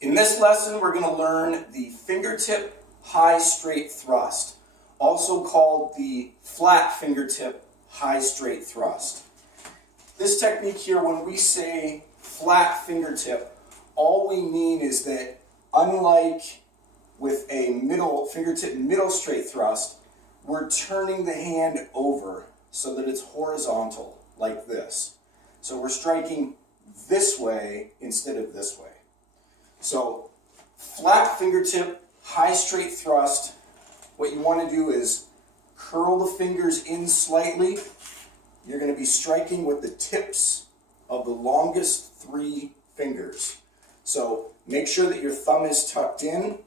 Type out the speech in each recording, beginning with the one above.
In this lesson, we're going to learn the fingertip high straight thrust, also called the flat fingertip high straight thrust. This technique here, when we say flat fingertip, all we mean is that unlike with a fingertip middle straight thrust, we're turning the hand over so that it's horizontal like this. So we're striking this way instead of this way. So flat fingertip, high straight thrust, what you want to do is curl the fingers in slightly. You're going to be striking with the tips of the longest 3 fingers. So make sure that your thumb is tucked in.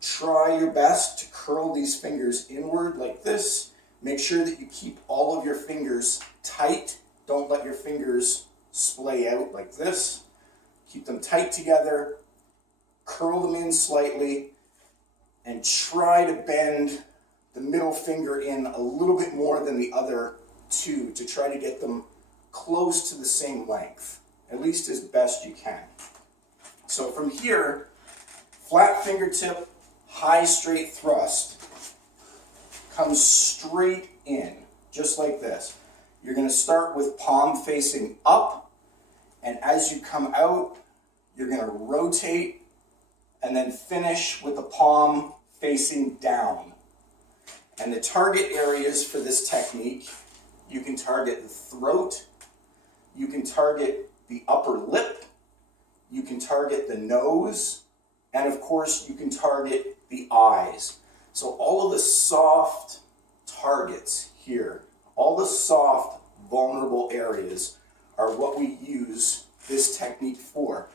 Try your best to curl these fingers inward like this. Make sure that you keep all of your fingers tight. Don't let your fingers splay out like this. Keep them tight together, curl them in slightly, and try to bend the middle finger in a little bit more than the other 2 to try to get them close to the same length, at least as best you can. So from here, flat fingertip, high straight thrust comes straight in, just like this. You're going to start with palm facing up, and as you come out, you're going to rotate and then finish with the palm facing down. And the target areas for this technique, you can target the throat, you can target the upper lip, you can target the nose, and of course you can target the eyes. So all of the soft targets here, all the soft vulnerable areas are what we use this technique for.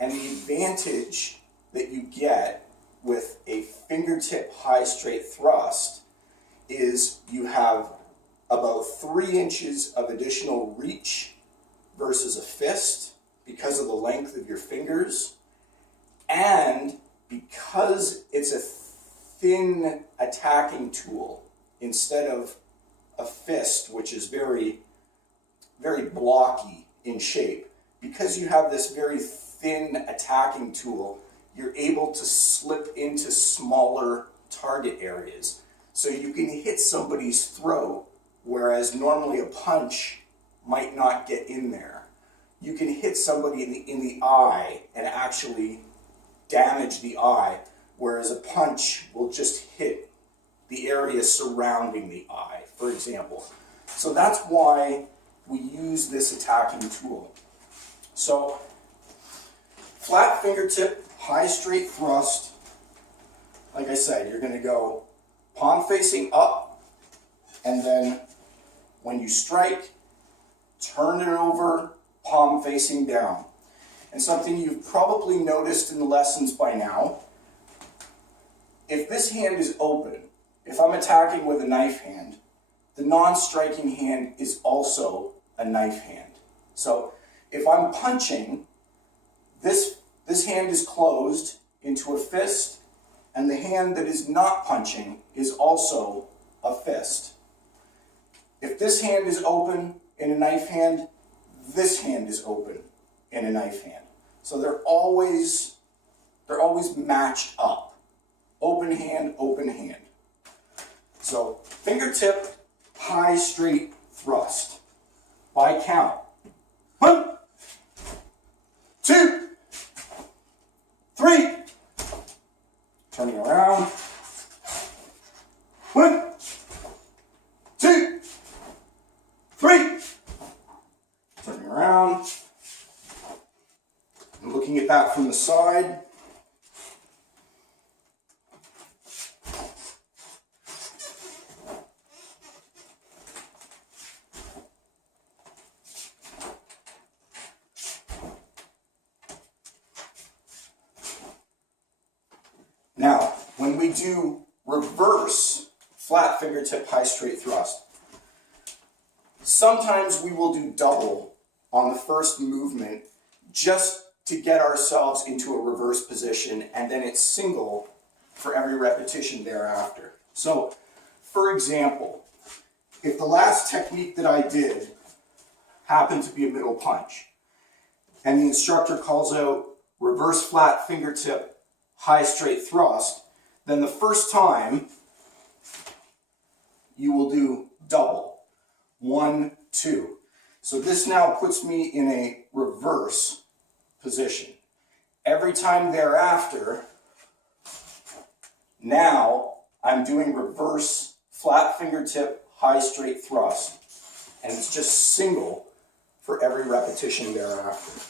And the advantage that you get with a fingertip high straight thrust is you have about 3 inches of additional reach versus a fist because of the length of your fingers, and because it's a thin attacking tool instead of a fist, which is very, very blocky in shape. Because you have this very thin attacking tool, you're able to slip into smaller target areas. So you can hit somebody's throat, whereas normally a punch might not get in there. You can hit somebody in the eye and actually damage the eye, whereas a punch will just hit the area surrounding the eye, for example. So that's why we use this attacking tool. So flat fingertip, high straight thrust, like I said, you're going to go palm facing up, and then when you strike, turn it over, palm facing down. And something you've probably noticed in the lessons by now, if this hand is open, if I'm attacking with a knife hand, the non-striking hand is also a knife hand. So if I'm punching, this hand is closed into a fist, and the hand that is not punching is also a fist. If this hand is open in a knife hand, this hand is open in a knife hand. So they're always matched up. Open hand, open hand. So fingertip, high straight thrust. By count. 1, 2, 3. Turning around. 1, 2, 3. Turning around. And looking at that from the side. Now, when we do reverse flat fingertip high straight thrust, sometimes we will do double on the first movement just to get ourselves into a reverse position, and then it's single for every repetition thereafter. So, for example, if the last technique that I did happened to be a middle punch, and the instructor calls out reverse flat fingertip high straight thrust, then the first time you will do double. 1, 2. So this now puts me in a reverse position. Every time thereafter, now I'm doing reverse flat fingertip high straight thrust. And it's just single for every repetition thereafter.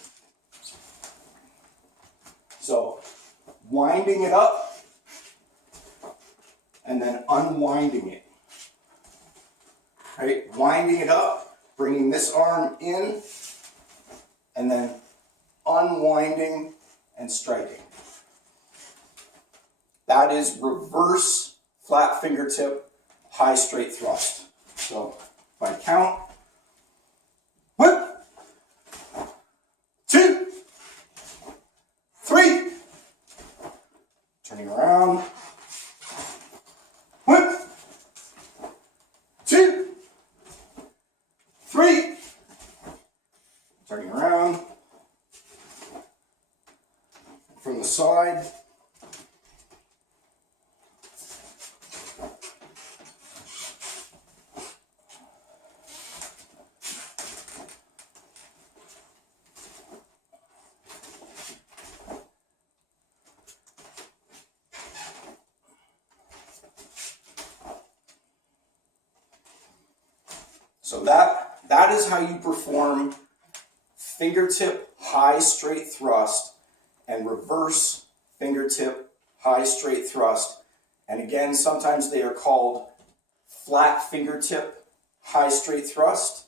So, winding it up and then unwinding it. Right? Winding it up, bringing this arm in, and then unwinding and striking. That is reverse flat fingertip high straight thrust. So, if I count, 1, 2, 3, turning around, 1, 2, 3, turning around, from the side, so that is how you perform fingertip high straight thrust and reverse fingertip high straight thrust. And again, sometimes they are called flat fingertip high straight thrust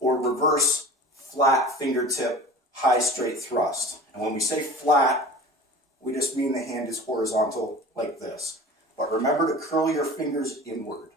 or reverse flat fingertip high straight thrust. And when we say flat, we just mean the hand is horizontal like this. But remember to curl your fingers inward.